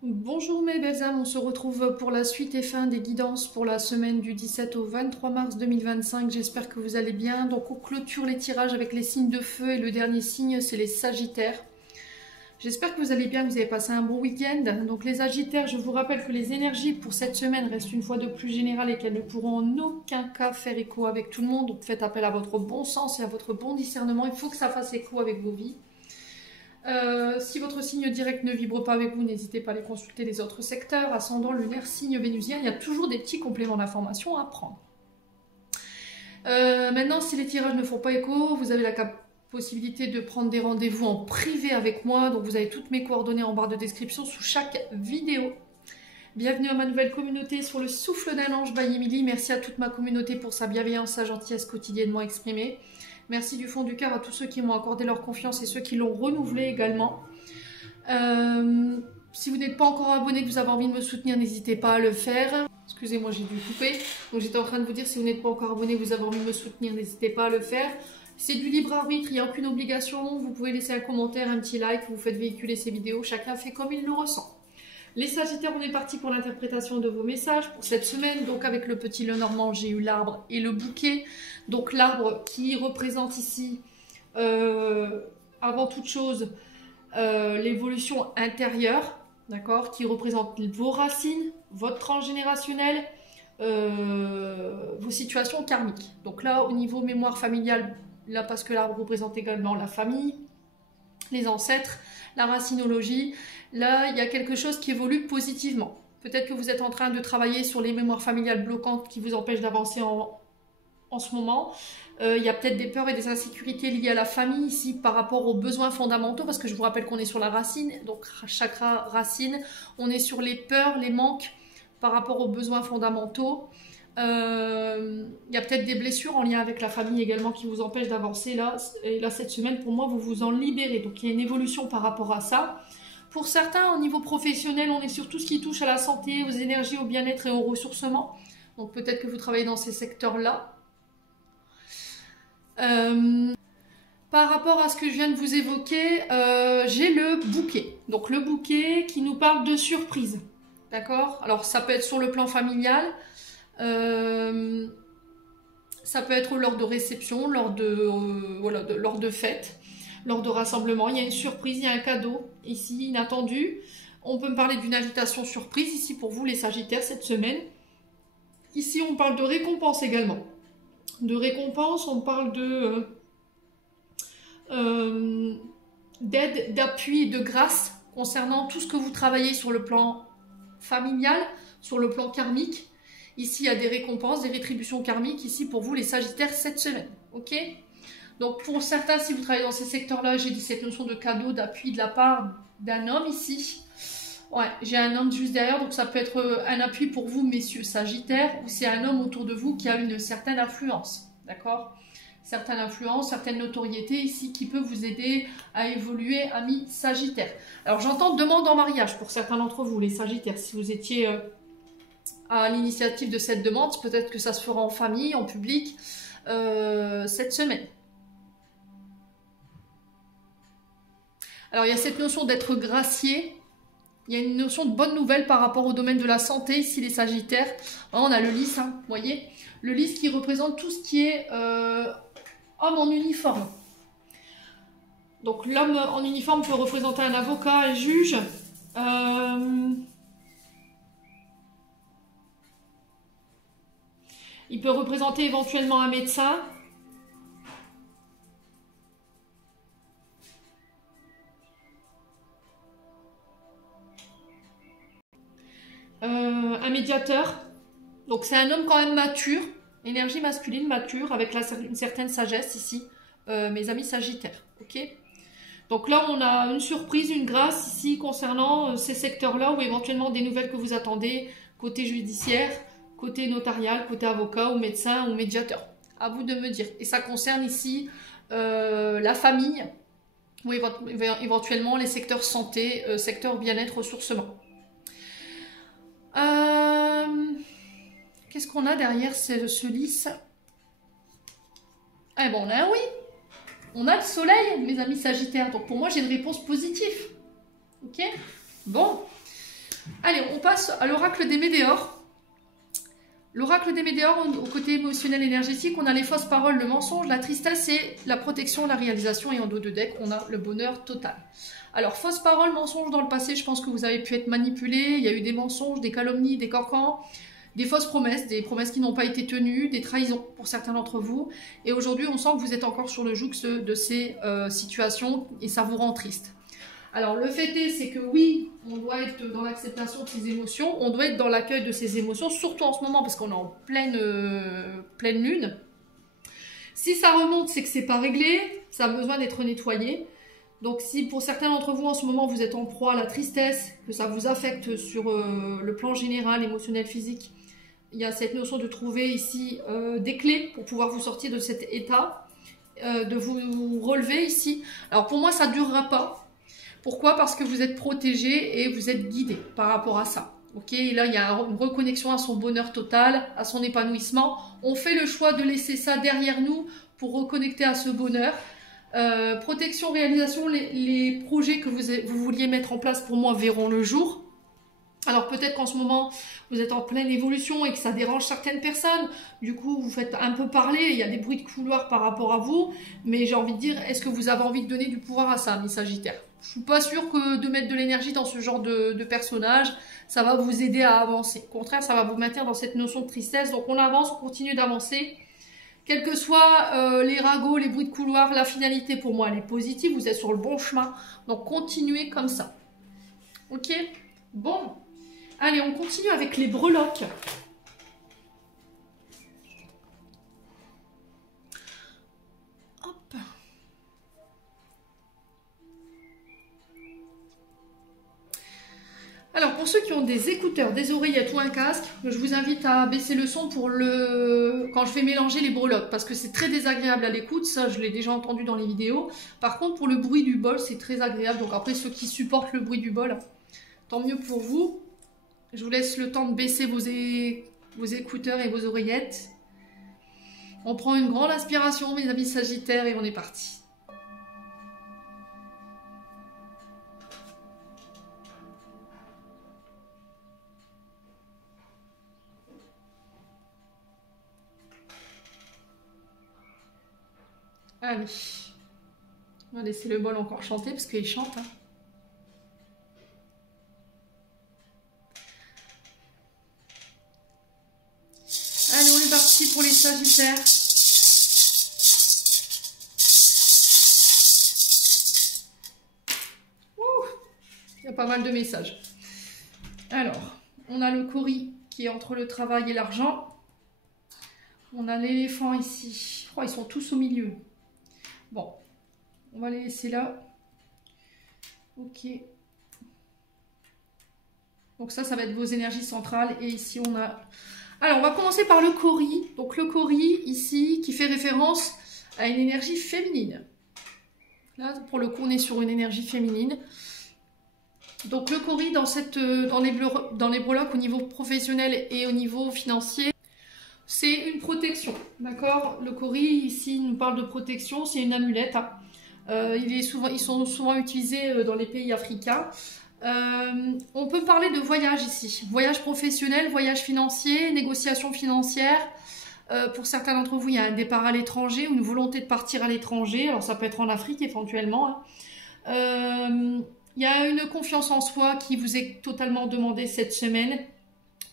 Bonjour mes belles âmes, on se retrouve pour la suite et fin des guidances pour la semaine du 17 au 23 mars 2025. J'espère que vous allez bien. Donc on clôture les tirages avec les signes de feu et le dernier signe c'est les Sagittaires. J'espère que vous allez bien, que vous avez passé un bon week-end. Donc les Sagittaires, je vous rappelle que les énergies pour cette semaine restent une fois de plus générales et qu'elles ne pourront en aucun cas faire écho avec tout le monde. Donc faites appel à votre bon sens et à votre bon discernement. Il faut que ça fasse écho avec vos vies. Si votre signe direct ne vibre pas avec vous, n'hésitez pas à aller consulter les autres secteurs, ascendant, lunaire, signe vénusien. Il y a toujours des petits compléments d'information à prendre. Maintenant, si les tirages ne font pas écho, vous avez la possibilité de prendre des rendez-vous en privé avec moi. Donc vous avez toutes mes coordonnées en barre de description sous chaque vidéo. Bienvenue à ma nouvelle communauté sur le souffle d'un ange by Emily. Merci à toute ma communauté pour sa bienveillance, sa gentillesse quotidiennement exprimée. Merci du fond du cœur à tous ceux qui m'ont accordé leur confiance et ceux qui l'ont renouvelé également. Si vous n'êtes pas encore abonné, que vous avez envie de me soutenir, n'hésitez pas à le faire. Excusez-moi, j'ai dû couper. Donc j'étais en train de vous dire, si vous n'êtes pas encore abonné, que vous avez envie de me soutenir, n'hésitez pas à le faire. C'est du libre arbitre, il n'y a aucune obligation. Vous pouvez laisser un commentaire, un petit like, vous faites véhiculer ces vidéos. Chacun fait comme il le ressent. Les Sagittaires, on est parti pour l'interprétation de vos messages pour cette semaine. Donc avec le petit Lenormand, j'ai eu l'arbre et le bouquet. Donc l'arbre qui représente ici, avant toute chose, l'évolution intérieure, d'accord, qui représente vos racines, votre transgénérationnel, vos situations karmiques. Donc là, au niveau mémoire familiale, là parce que l'arbre représente également la famille, les ancêtres, la racinologie. Là, il y a quelque chose qui évolue positivement. Peut-être que vous êtes en train de travailler sur les mémoires familiales bloquantes qui vous empêchent d'avancer en ce moment. Il y a peut-être des peurs et des insécurités liées à la famille ici par rapport aux besoins fondamentaux, parce que je vous rappelle qu'on est sur la racine, donc chakra racine, on est sur les peurs, les manques par rapport aux besoins fondamentaux. Il y a peut-être des blessures en lien avec la famille également qui vous empêchent d'avancer là. Et là, cette semaine, pour moi, vous vous en libérez. Donc, il y a une évolution par rapport à ça. Pour certains, au niveau professionnel, on est sur tout ce qui touche à la santé, aux énergies, au bien-être et au ressourcement. Donc, peut-être que vous travaillez dans ces secteurs-là. Par rapport à ce que je viens de vous évoquer, j'ai le bouquet. Donc, le bouquet qui nous parle de surprise. D'accord? Alors, ça peut être sur le plan familial. Ça peut être lors de réception, lors de fêtes, lors de rassemblements. Il y a une surprise, il y a un cadeau ici, inattendu. On peut me parler d'une invitation surprise ici pour vous les Sagittaires cette semaine. Ici, on parle de récompense également. De récompense, on parle d'aide, d'appui, de grâce concernant tout ce que vous travaillez sur le plan familial, sur le plan karmique. Ici, il y a des récompenses, des rétributions karmiques ici pour vous les Sagittaires cette semaine. Ok? Donc pour certains, si vous travaillez dans ces secteurs-là, j'ai dit cette notion de cadeau, d'appui de la part d'un homme ici. Ouais, j'ai un homme juste derrière, donc ça peut être un appui pour vous, messieurs Sagittaires, ou c'est un homme autour de vous qui a une certaine influence. D'accord? Certaines influences, certaines notoriétés ici qui peut vous aider à évoluer, amis Sagittaires. Alors j'entends demande en mariage pour certains d'entre vous, les Sagittaires, si vous étiez à l'initiative de cette demande, peut-être que ça se fera en famille, en public, cette semaine. Alors il y a cette notion d'être gracié, il y a une notion de bonne nouvelle par rapport au domaine de la santé, ici les Sagittaires. On a le lys, hein, vous voyez, le lys qui représente tout ce qui est homme en uniforme. Donc l'homme en uniforme peut représenter un avocat, un juge, il peut représenter éventuellement un médecin. Un médiateur. Donc c'est un homme quand même mature, énergie masculine mature, avec une certaine sagesse ici, mes amis Sagittaires. Ok? Donc là on a une surprise, une grâce ici concernant ces secteurs-là, ou éventuellement des nouvelles que vous attendez, côté judiciaire, côté notarial, côté avocat ou médecin ou médiateur. À vous de me dire. Et ça concerne ici la famille, ou éventuellement les secteurs santé, secteur bien-être, ressourcement. Qu'est-ce qu'on a derrière ce lys? Eh ben on a un oui. On a le soleil, mes amis Sagittaires. Donc pour moi, j'ai une réponse positive. Ok? Bon. Allez, on passe à l'oracle des Médéors. L'oracle des Médéors, au côté émotionnel énergétique, on a les fausses paroles, le mensonge, la tristesse et la protection, la réalisation. Et en dos de deck, on a le bonheur total. Alors, fausses paroles, mensonges dans le passé, je pense que vous avez pu être manipulé. Il y a eu des mensonges, des calomnies, des cancans, des fausses promesses, des promesses qui n'ont pas été tenues, des trahisons pour certains d'entre vous. Et aujourd'hui, on sent que vous êtes encore sur le joug de ces situations et ça vous rend triste. Alors, le fait est, c'est que oui, on doit être dans l'acceptation de ses émotions, on doit être dans l'accueil de ses émotions, surtout en ce moment, parce qu'on est en pleine lune. Si ça remonte, c'est que c'est pas réglé, ça a besoin d'être nettoyé. Donc, si pour certains d'entre vous, en ce moment, vous êtes en proie à la tristesse, que ça vous affecte sur le plan général, émotionnel, physique, il y a cette notion de trouver ici des clés pour pouvoir vous sortir de cet état, de vous relever ici. Alors, pour moi, ça ne durera pas. Pourquoi? Parce que vous êtes protégé et vous êtes guidé par rapport à ça. Ok, et là, il y a une reconnexion à son bonheur total, à son épanouissement. On fait le choix de laisser ça derrière nous pour reconnecter à ce bonheur. Protection, réalisation, les projets que vous vouliez mettre en place pour moi verront le jour. Alors peut-être qu'en ce moment, vous êtes en pleine évolution et que ça dérange certaines personnes. Du coup, vous faites un peu parler, il y a des bruits de couloir par rapport à vous. Mais j'ai envie de dire, est-ce que vous avez envie de donner du pouvoir à ça, mes Sagittaires? Je suis pas sûre que de mettre de l'énergie dans ce genre de personnage, ça va vous aider à avancer. Au contraire, ça va vous maintenir dans cette notion de tristesse. Donc on avance, on continue d'avancer. Quels que soient les ragots, les bruits de couloir, la finalité pour moi, elle est positive. Vous êtes sur le bon chemin. Donc continuez comme ça. Ok? Bon. Allez, on continue avec les breloques. Hop. Alors, pour ceux qui ont des écouteurs, des oreillettes ou un casque, je vous invite à baisser le son pour quand je vais mélanger les breloques, parce que c'est très désagréable à l'écoute, ça je l'ai déjà entendu dans les vidéos. Par contre, pour le bruit du bol, c'est très agréable, donc après ceux qui supportent le bruit du bol, tant mieux pour vous. Je vous laisse le temps de baisser vos écouteurs et vos oreillettes. On prend une grande inspiration, mes amis Sagittaires, et on est parti. Allez. On va laisser le bol encore chanter, parce qu'il chante. Hein. Allez, on est parti pour les Sagittaires. Il y a pas mal de messages. Alors, on a le Cori qui est entre le travail et l'argent. On a l'éléphant ici. Oh, ils sont tous au milieu. Bon, on va les laisser là. Ok. Donc ça va être vos énergies centrales. Et ici, on a... Alors, on va commencer par le Cori. Donc, le Cori, ici, qui fait référence à une énergie féminine. Là, pour le coup, on est sur une énergie féminine. Donc, le Cori, dans les breloques, au niveau professionnel et au niveau financier, c'est une protection. D'accord? Le Cori, ici, nous parle de protection. C'est une amulette. Hein. Ils sont souvent utilisés dans les pays africains. On peut parler de voyage ici, voyage professionnel, voyage financier, négociation financière. Pour certains d'entre vous, il y a un départ à l'étranger ou une volonté de partir à l'étranger. Alors ça peut être en Afrique éventuellement. Hein. Il y a une confiance en soi qui vous est totalement demandée cette semaine.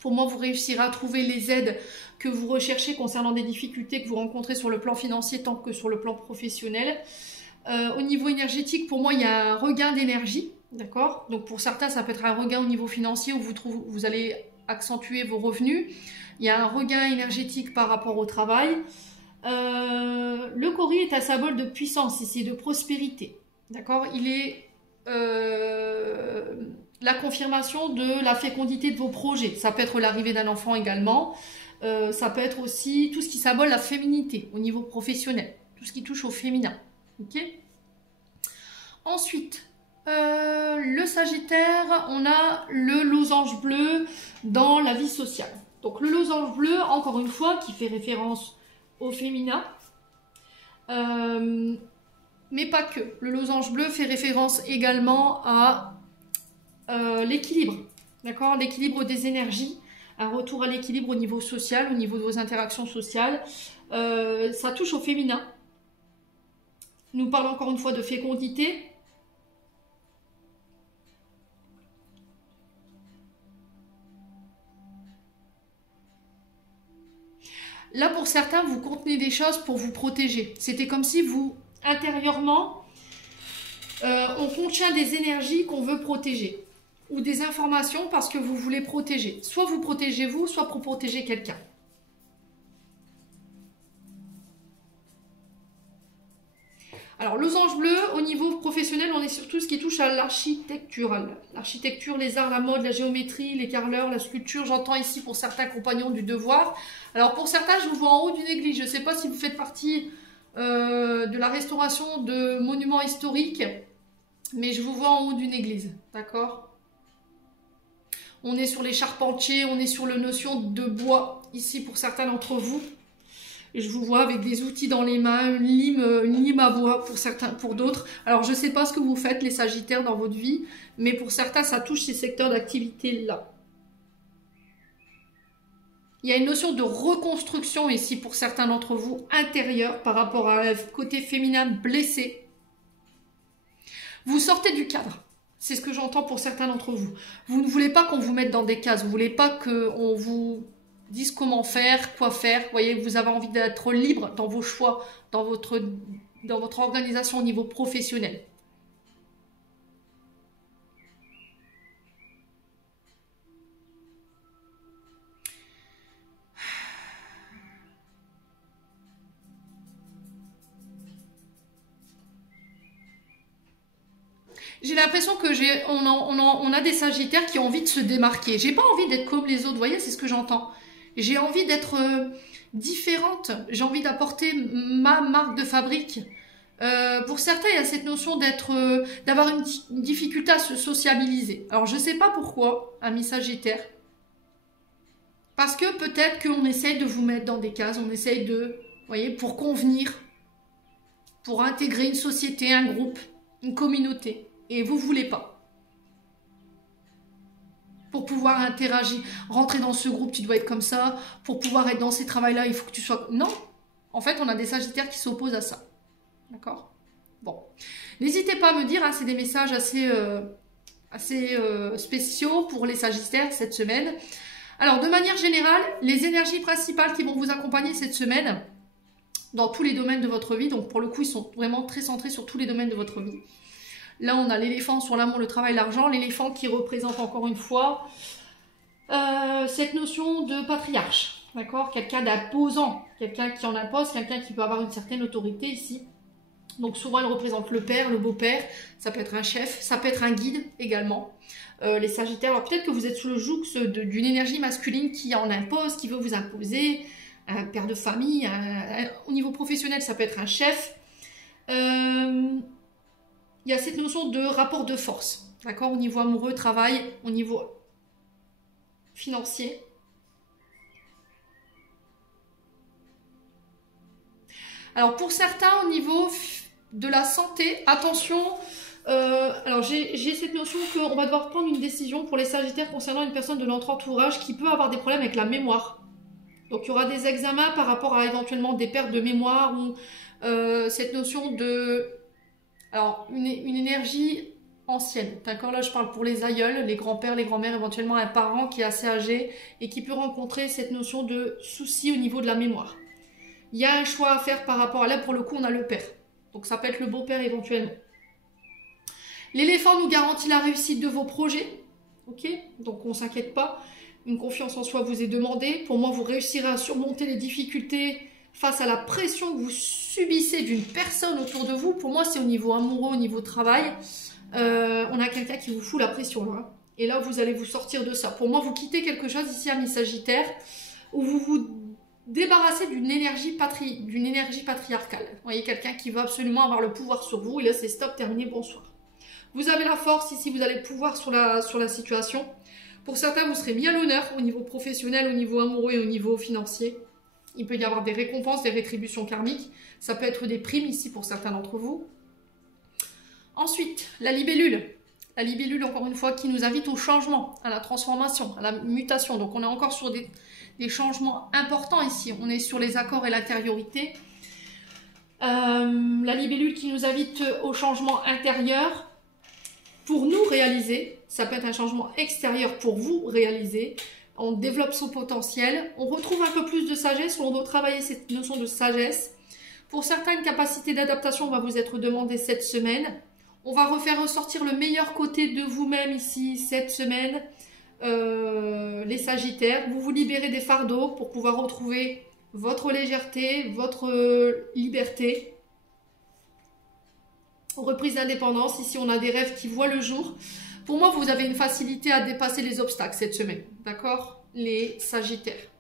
Pour moi, vous réussirez à trouver les aides que vous recherchez concernant des difficultés que vous rencontrez sur le plan financier tant que sur le plan professionnel. Au niveau énergétique, pour moi, il y a un regain d'énergie. D'accord? Donc pour certains, ça peut être un regain au niveau financier où vous allez accentuer vos revenus. Il y a un regain énergétique par rapport au travail. Le Cori est un symbole de puissance ici, de prospérité. D'accord? Il est la confirmation de la fécondité de vos projets. Ça peut être l'arrivée d'un enfant également. Ça peut être aussi tout ce qui symbole la féminité au niveau professionnel. Tout ce qui touche au féminin. Ok? Ensuite... le Sagittaire, on a le losange bleu dans la vie sociale. Donc le losange bleu, encore une fois, qui fait référence au féminin. Mais pas que. Le losange bleu fait référence également à l'équilibre. D'accord? L'équilibre des énergies, un retour à l'équilibre au niveau social, au niveau de vos interactions sociales. Ça touche au féminin. Nous parlons encore une fois de fécondité. Là, pour certains, vous contenez des choses pour vous protéger. C'était comme si vous, intérieurement, on contient des énergies qu'on veut protéger. Ou des informations parce que vous voulez protéger. Soit vous protégez vous, soit pour protéger quelqu'un. Alors, losange bleu, au niveau professionnel, on est sur tout ce qui touche à l'architecture. L'architecture, les arts, la mode, la géométrie, les carreleurs, la sculpture. J'entends ici pour certains compagnons du devoir. Alors, pour certains, je vous vois en haut d'une église. Je ne sais pas si vous faites partie de la restauration de monuments historiques, mais je vous vois en haut d'une église. D'accord? On est sur les charpentiers, on est sur la notion de bois, ici pour certains d'entre vous. Et je vous vois avec des outils dans les mains, une lime à bois pour certains, pour d'autres. Alors, je ne sais pas ce que vous faites, les Sagittaires, dans votre vie, mais pour certains, ça touche ces secteurs d'activité-là. Il y a une notion de reconstruction ici pour certains d'entre vous, intérieure, par rapport à un côté féminin blessé. Vous sortez du cadre. C'est ce que j'entends pour certains d'entre vous. Vous ne voulez pas qu'on vous mette dans des cases. Vous ne voulez pas qu'on vous dise comment faire, quoi faire. Vous voyez, vous avez envie d'être libre dans vos choix, dans votre organisation au niveau professionnel. J'ai l'impression que on a des Sagittaires qui ont envie de se démarquer. J'ai pas envie d'être comme les autres, vous voyez, c'est ce que j'entends. J'ai envie d'être différente. J'ai envie d'apporter ma marque de fabrique. Pour certains, il y a cette notion d'avoir une difficulté à se sociabiliser. Alors, je sais pas pourquoi, amis Sagittaires. Parce que peut-être qu'on essaye de vous mettre dans des cases, on essaye de, vous voyez, pour convenir, pour intégrer une société, un groupe, une communauté. Et vous ne voulez pas. Pour pouvoir interagir, rentrer dans ce groupe, tu dois être comme ça. Pour pouvoir être dans ces travails-là, il faut que tu sois... Non. En fait, on a des Sagittaires qui s'opposent à ça. D'accord? Bon. N'hésitez pas à me dire, hein, c'est des messages assez spéciaux pour les Sagittaires cette semaine. Alors, de manière générale, les énergies principales qui vont vous accompagner cette semaine, dans tous les domaines de votre vie, donc pour le coup, ils sont vraiment très centrés sur tous les domaines de votre vie. Là, on a l'éléphant sur l'amour, le travail, l'argent. L'éléphant qui représente encore une fois cette notion de patriarche. D'accord? Quelqu'un d'imposant. Quelqu'un qui en impose, quelqu'un qui peut avoir une certaine autorité ici. Donc souvent, elle représente le père, le beau-père. Ça peut être un chef, ça peut être un guide également. Les Sagittaires, alors peut-être que vous êtes sous le joug d'une énergie masculine qui en impose, qui veut vous imposer. Un père de famille. Au niveau professionnel, ça peut être un chef. Il y a cette notion de rapport de force, d'accord, au niveau amoureux, travail, au niveau financier. Alors pour certains, au niveau de la santé, attention, alors j'ai cette notion qu'on va devoir prendre une décision pour les Sagittaires concernant une personne de notre entourage qui peut avoir des problèmes avec la mémoire. Donc il y aura des examens par rapport à éventuellement des pertes de mémoire ou cette notion de... Alors, une énergie ancienne, d'accord? Là, je parle pour les aïeuls, les grands-pères, les grands-mères, éventuellement un parent qui est assez âgé et qui peut rencontrer cette notion de souci au niveau de la mémoire. Il y a un choix à faire par rapport à là, pour le coup, on a le père. Donc, ça peut être le beau-père éventuellement. L'éléphant nous garantit la réussite de vos projets, ok? Donc, on ne s'inquiète pas. Une confiance en soi vous est demandée. Pour moi, vous réussirez à surmonter les difficultés face à la pression que vous subissez d'une personne autour de vous. Pour moi, c'est au niveau amoureux, au niveau travail. On a quelqu'un qui vous fout la pression là. Et là, vous allez vous sortir de ça. Pour moi, vous quittez quelque chose ici, amis Sagittaires, où vous vous débarrassez d'une énergie patriarcale. Vous voyez, quelqu'un qui veut absolument avoir le pouvoir sur vous. Et là, c'est stop, terminé, bonsoir. Vous avez la force ici, vous avez le pouvoir sur la situation. Pour certains, vous serez mis à l'honneur au niveau professionnel, au niveau amoureux et au niveau financier. Il peut y avoir des récompenses, des rétributions karmiques. Ça peut être des primes ici pour certains d'entre vous. Ensuite, la libellule. La libellule, encore une fois, qui nous invite au changement, à la transformation, à la mutation. Donc on est encore sur des changements importants ici. On est sur les accords et l'intériorité. La libellule qui nous invite au changement intérieur pour nous réaliser. Ça peut être un changement extérieur pour vous réaliser. On développe son potentiel. On retrouve un peu plus de sagesse. On doit travailler cette notion de sagesse. Pour certaines capacités d'adaptation, va vous être demandée cette semaine. On va refaire ressortir le meilleur côté de vous-même ici cette semaine. Les Sagittaires, vous vous libérez des fardeaux pour pouvoir retrouver votre légèreté, votre liberté. Reprise d'indépendance, ici on a des rêves qui voient le jour. Pour moi, vous avez une facilité à dépasser les obstacles cette semaine, d'accord? Les Sagittaires.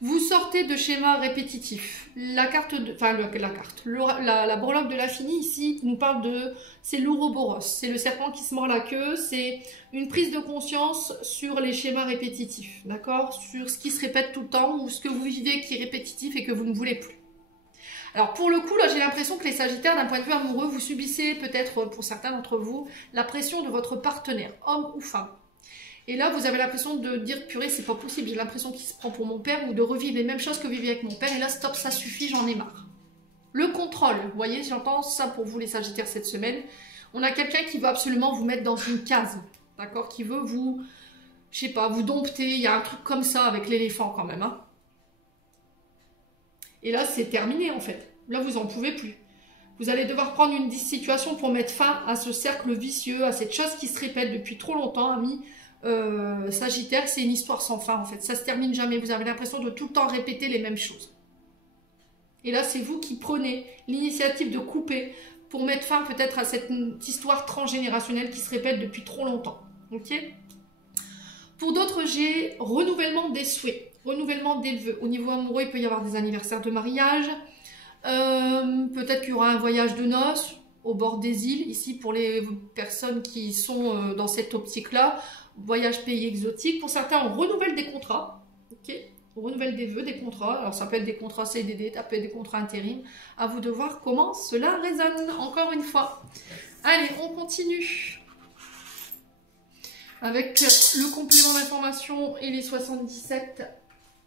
Vous sortez de schémas répétitifs. La breloque de l'infini ici nous parle de, c'est l'ouroboros, c'est le serpent qui se mord la queue, c'est une prise de conscience sur les schémas répétitifs, d'accord? Sur ce qui se répète tout le temps ou ce que vous vivez qui est répétitif et que vous ne voulez plus. Alors pour le coup, là j'ai l'impression que les Sagittaires, d'un point de vue amoureux, vous subissez peut-être pour certains d'entre vous la pression de votre partenaire, homme ou femme. Et là, vous avez l'impression de dire, purée, c'est pas possible, j'ai l'impression qu'il se prend pour mon père, ou de revivre les mêmes choses que vivais avec mon père, et là, stop, ça suffit, j'en ai marre. Le contrôle, vous voyez, j'entends ça pour vous les Sagittaires cette semaine. On a quelqu'un qui veut absolument vous mettre dans une case, d'accord, qui veut vous, je sais pas, vous dompter, il y a un truc comme ça avec l'éléphant quand même, hein. Et là, c'est terminé en fait, là, vous en pouvez plus. Vous allez devoir prendre une situation pour mettre fin à ce cercle vicieux, à cette chose qui se répète depuis trop longtemps, amis. Sagittaire, c'est une histoire sans fin en fait, ça se termine jamais, vous avez l'impression de tout le temps répéter les mêmes choses. Et là, c'est vous qui prenez l'initiative de couper pour mettre fin peut-être à cette histoire transgénérationnelle qui se répète depuis trop longtemps. Ok? Pour d'autres, j'ai renouvellement des souhaits, renouvellement des vœux. Au niveau amoureux, il peut y avoir des anniversaires de mariage, peut-être qu'il y aura un voyage de noces au bord des îles, ici pour les personnes qui sont dans cette optique-là. Voyage pays exotique. Pour certains, on renouvelle des contrats. Ok, on renouvelle des vœux, des contrats. Alors, ça peut être des contrats CDD, ça peut être des contrats intérim. À vous de voir comment cela résonne. Encore une fois. Allez, on continue. Avec le complément d'information et les 77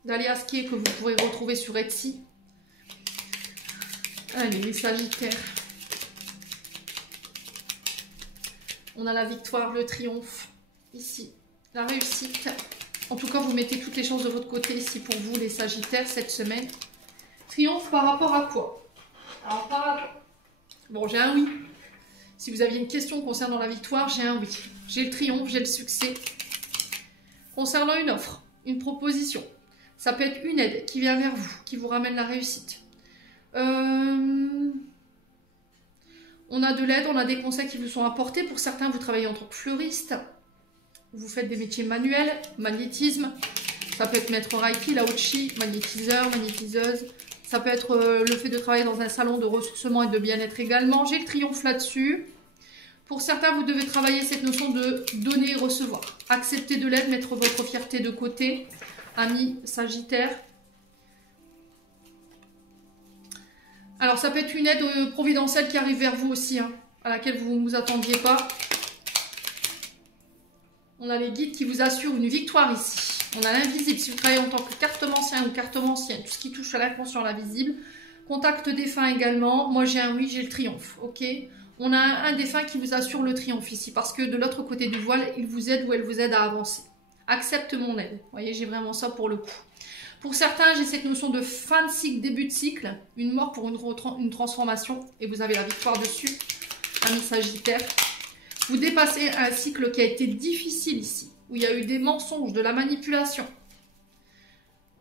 d'Alias Key que vous pourrez retrouver sur Etsy. Allez, les Sagittaires. On a la victoire, le triomphe. Ici, la réussite. En tout cas, vous mettez toutes les chances de votre côté ici pour vous, les Sagittaires, cette semaine. Triomphe par rapport à quoi? Alors, bon, j'ai un oui. Si vous aviez une question concernant la victoire, j'ai un oui. J'ai le triomphe, j'ai le succès. Concernant une offre, une proposition, ça peut être une aide qui vient vers vous, qui vous ramène la réussite. On a de l'aide, on a des conseils qui vous sont apportés. Pour certains, vous travaillez en tant que fleuriste. Vous faites des métiers manuels, magnétisme. Ça peut être maître Reiki, Laochi, magnétiseur, magnétiseuse. Ça peut être le fait de travailler dans un salon de ressourcement et de bien-être également. J'ai le triomphe là-dessus. Pour certains, vous devez travailler cette notion de donner et recevoir. Accepter de l'aide, mettre votre fierté de côté. Amis Sagittaire. Alors, ça peut être une aide providentielle qui arrive vers vous aussi, hein, à laquelle vous ne vous attendiez pas. On a les guides qui vous assurent une victoire ici. On a l'invisible, si vous travaillez en tant que cartomancien ou cartomancienne, tout ce qui touche à l'inconscient, l'invisible. Contact défunt également. Moi, j'ai un oui, j'ai le triomphe. Ok. On a un défunt qui vous assure le triomphe ici, parce que de l'autre côté du voile, il vous aide ou elle vous aide à avancer. Accepte mon aide. Vous voyez, j'ai vraiment ça pour le coup. Pour certains, j'ai cette notion de fin de cycle, début de cycle. Une mort pour une transformation. Et vous avez la victoire dessus. Amis Sagittaire. Vous dépassez un cycle qui a été difficile ici, où il y a eu des mensonges, de la manipulation.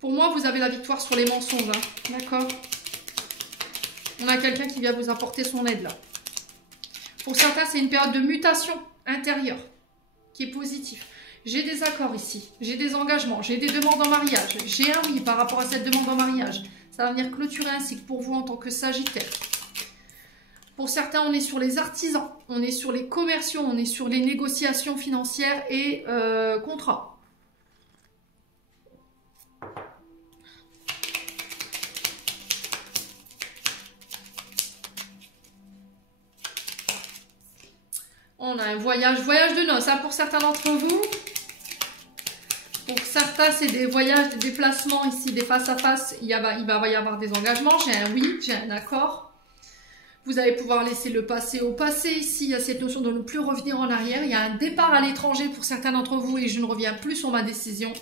Pour moi, vous avez la victoire sur les mensonges, hein, d'accord? On a quelqu'un qui vient vous apporter son aide là. Pour certains, c'est une période de mutation intérieure qui est positive. J'ai des accords ici, j'ai des engagements, j'ai des demandes en mariage, j'ai un oui par rapport à cette demande en mariage. Ça va venir clôturer un cycle pour vous en tant que Sagittaire. Pour certains, on est sur les artisans, on est sur les commerciaux, on est sur les négociations financières et contrats. On a un voyage de noces hein, pour certains d'entre vous. Pour certains, c'est des voyages, des déplacements ici, des face-à-face. Il va y avoir des engagements. J'ai un oui, j'ai un accord. Vous allez pouvoir laisser le passé au passé. Ici, il y a cette notion de ne plus revenir en arrière. Il y a un départ à l'étranger pour certains d'entre vous et je ne reviens plus sur ma décision.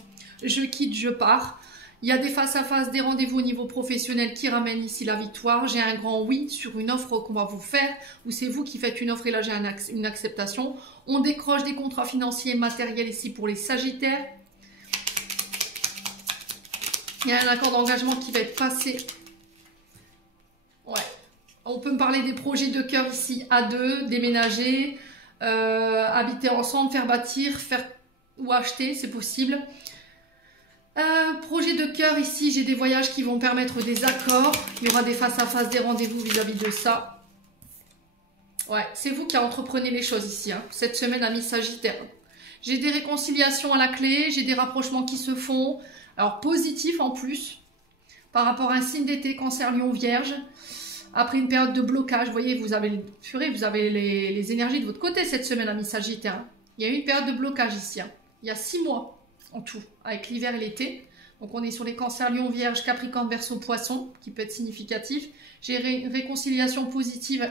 Je quitte, je pars. Il y a des face-à-face, des rendez-vous au niveau professionnel qui ramènent ici la victoire. J'ai un grand oui sur une offre qu'on va vous faire, ou c'est vous qui faites une offre et là j'ai une acceptation. On décroche des contrats financiers et matériels ici pour les Sagittaires. Il y a un accord d'engagement qui va être passé. Ouais. On peut me parler des projets de cœur ici à deux, déménager, habiter ensemble, faire bâtir, faire ou acheter, c'est possible. Projet de cœur ici, j'ai des voyages qui vont permettre des accords. Il y aura des face-à-face, des rendez-vous vis-à-vis de ça. Ouais, c'est vous qui entreprenez les choses ici, hein, cette semaine amis Sagittaire. J'ai des réconciliations à la clé, j'ai des rapprochements qui se font. Alors positif en plus, par rapport à un signe d'été, Cancer, Lion, Vierge. Après une période de blocage, vous voyez, vous avez les énergies de votre côté cette semaine amis Sagittaire. Hein. Il y a eu une période de blocage ici, hein. Il y a 6 mois. En tout, avec l'hiver et l'été. Donc on est sur les Cancers, Lion, Vierge, Capricorne, Verseau, Poisson, qui peut être significatif. J'ai une réconciliation positive,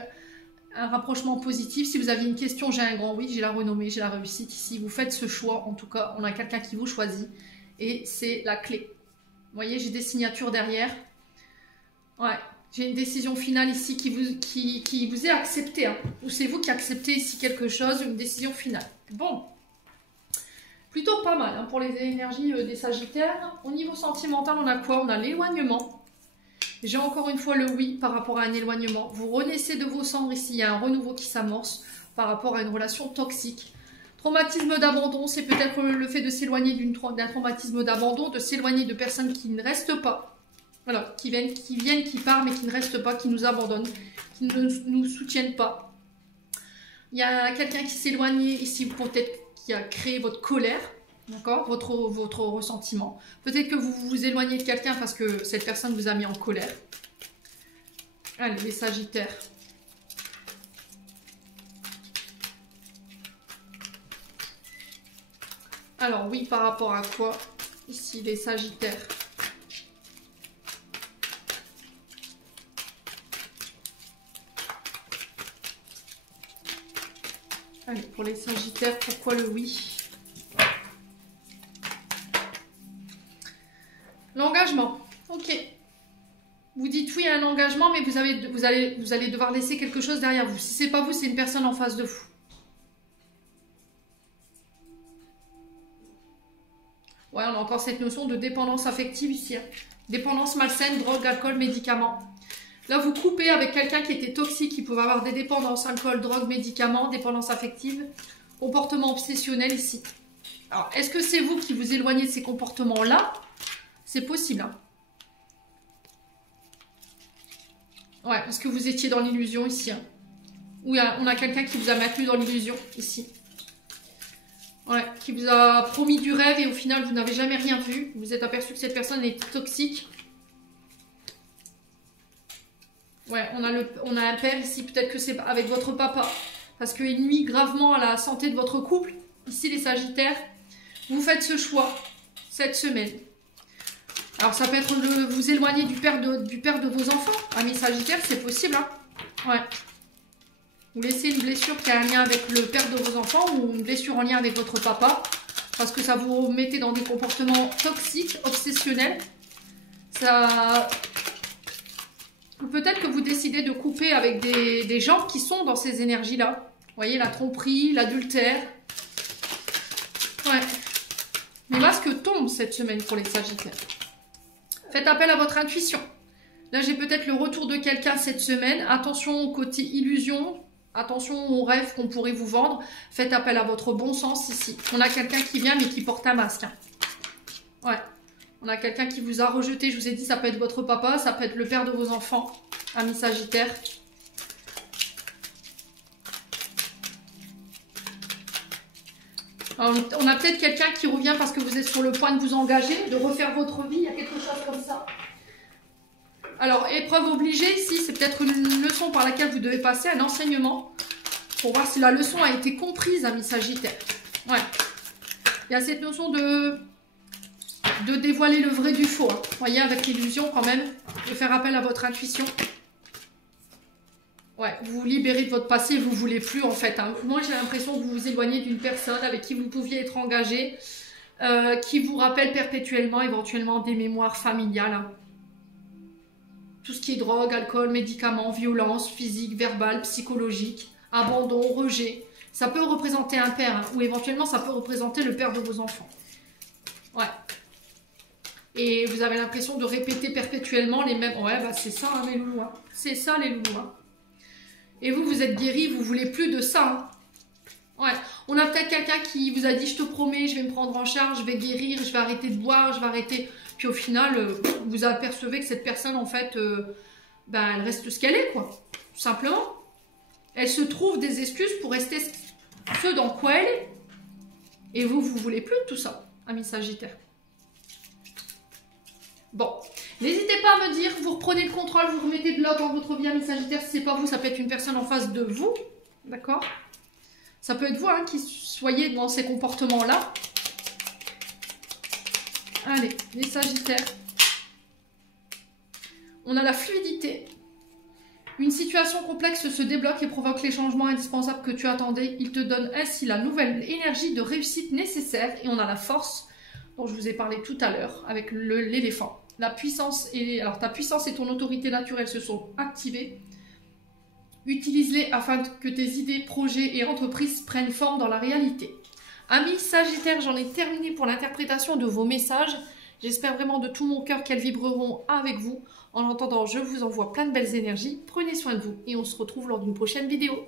un rapprochement positif. Si vous aviez une question, j'ai un grand oui, j'ai la renommée, j'ai la réussite ici. Vous faites ce choix, en tout cas, on a quelqu'un qui vous choisit. Et c'est la clé. Vous voyez, j'ai des signatures derrière. Ouais, j'ai une décision finale ici qui vous est acceptée. Hein. Ou c'est vous qui acceptez ici quelque chose, une décision finale. Bon. Plutôt pas mal hein, pour les énergies des Sagittaires. Au niveau sentimental, on a quoi? On a l'éloignement. J'ai encore une fois le oui par rapport à un éloignement. Vous renaissez de vos cendres ici. Il y a un renouveau qui s'amorce par rapport à une relation toxique. Traumatisme d'abandon, c'est peut-être le fait de s'éloigner d'un traumatisme d'abandon, de s'éloigner de personnes qui ne restent pas. Voilà, qui viennent, qui partent, mais qui ne restent pas, qui nous abandonnent, qui ne nous soutiennent pas. Il y a quelqu'un qui s'est éloigné ici, peut-être qui a créé votre colère, d'accord, votre ressentiment. Peut-être que vous vous éloignez de quelqu'un parce que cette personne vous a mis en colère. Allez, les Sagittaires. Alors oui, par rapport à quoi? Ici, les Sagittaires. Allez, pour les Sagittaires, pourquoi le oui? L'engagement. Ok. Vous dites oui à un engagement, mais vous allez devoir laisser quelque chose derrière vous. Si c'est pas vous, c'est une personne en face de vous. Ouais, on a encore cette notion de dépendance affective ici. Hein. Dépendance malsaine, drogue, alcool, médicaments. Là, vous coupez avec quelqu'un qui était toxique, qui pouvait avoir des dépendances, alcool, drogue, médicaments, dépendance affective, comportement obsessionnel ici. Alors, est-ce que c'est vous qui vous éloignez de ces comportements-là? C'est possible. Hein. Ouais, parce que vous étiez dans l'illusion ici. Hein. Ou on a quelqu'un qui vous a maintenu dans l'illusion ici. Ouais, qui vous a promis du rêve et au final, vous n'avez jamais rien vu. Vous vous êtes aperçu que cette personne est toxique. Ouais, on a un père ici, peut-être que c'est avec votre papa, parce qu'il nuit gravement à la santé de votre couple. Ici, les Sagittaires, vous faites ce choix cette semaine. Alors, ça peut être vous éloigner du père de vos enfants. Amis Sagittaires, c'est possible. Hein, ouais. Vous laissez une blessure qui a un lien avec le père de vos enfants ou une blessure en lien avec votre papa, parce que ça vous mettez dans des comportements toxiques, obsessionnels. Ça... Peut-être que vous décidez de couper avec des gens qui sont dans ces énergies-là. Vous voyez, la tromperie, l'adultère. Ouais. Les masques tombent cette semaine pour les Sagittaires. Faites appel à votre intuition. Là, j'ai peut-être le retour de quelqu'un cette semaine. Attention au côté illusion. Attention aux rêves qu'on pourrait vous vendre. Faites appel à votre bon sens ici. On a quelqu'un qui vient mais qui porte un masque. Hein. Ouais. On a quelqu'un qui vous a rejeté. Je vous ai dit, ça peut être votre papa, ça peut être le père de vos enfants, amis Sagittaires. Alors, on a peut-être quelqu'un qui revient parce que vous êtes sur le point de vous engager, de refaire votre vie. Il y a quelque chose comme ça. Alors, épreuve obligée ici, c'est peut-être une leçon par laquelle vous devez passer, un enseignement. Pour voir si la leçon a été comprise, amis Sagittaire. Ouais. Il y a cette notion de dévoiler le vrai du faux. Hein. Vous voyez, avec l'illusion quand même, de faire appel à votre intuition. Ouais, vous vous libérez de votre passé, vous ne voulez plus en fait. Hein. Moi, j'ai l'impression que vous vous éloignez d'une personne avec qui vous pouviez être engagé, qui vous rappelle perpétuellement, éventuellement, des mémoires familiales. Hein. Tout ce qui est drogue, alcool, médicaments, violence physique, verbale, psychologique, abandon, rejet. Ça peut représenter un père, hein, ou éventuellement, ça peut représenter le père de vos enfants. Ouais. Et vous avez l'impression de répéter perpétuellement les mêmes... Ouais, bah c'est ça, hein, les loulous. Hein. C'est ça, les loulous. Hein. Et vous, vous êtes guéris, vous voulez plus de ça. Hein. Ouais. On a peut-être quelqu'un qui vous a dit, je te promets, je vais me prendre en charge, je vais guérir, je vais arrêter de boire, je vais arrêter... Puis au final, vous apercevez que cette personne, en fait, ben, elle reste ce qu'elle est, quoi. Tout simplement. Elle se trouve des excuses pour rester ce dans quoi elle est. Et vous, vous voulez plus de tout ça, amis Sagittaire. Bon, n'hésitez pas à me dire, vous reprenez le contrôle, vous remettez de l'ordre dans votre vie, amis Sagittaire. Si c'est pas vous, ça peut être une personne en face de vous. D'accord? Ça peut être vous hein, qui soyez dans ces comportements-là. Allez, les Sagittaires. On a la fluidité. Une situation complexe se débloque et provoque les changements indispensables que tu attendais. Il te donne ainsi la nouvelle énergie de réussite nécessaire. Et on a la force dont je vous ai parlé tout à l'heure avec l'éléphant. La puissance alors ta puissance et ton autorité naturelle se sont activées. Utilise-les afin que tes idées, projets et entreprises prennent forme dans la réalité. Amis Sagittaires, j'en ai terminé pour l'interprétation de vos messages. J'espère vraiment de tout mon cœur qu'elles vibreront avec vous. En attendant, je vous envoie plein de belles énergies. Prenez soin de vous et on se retrouve lors d'une prochaine vidéo.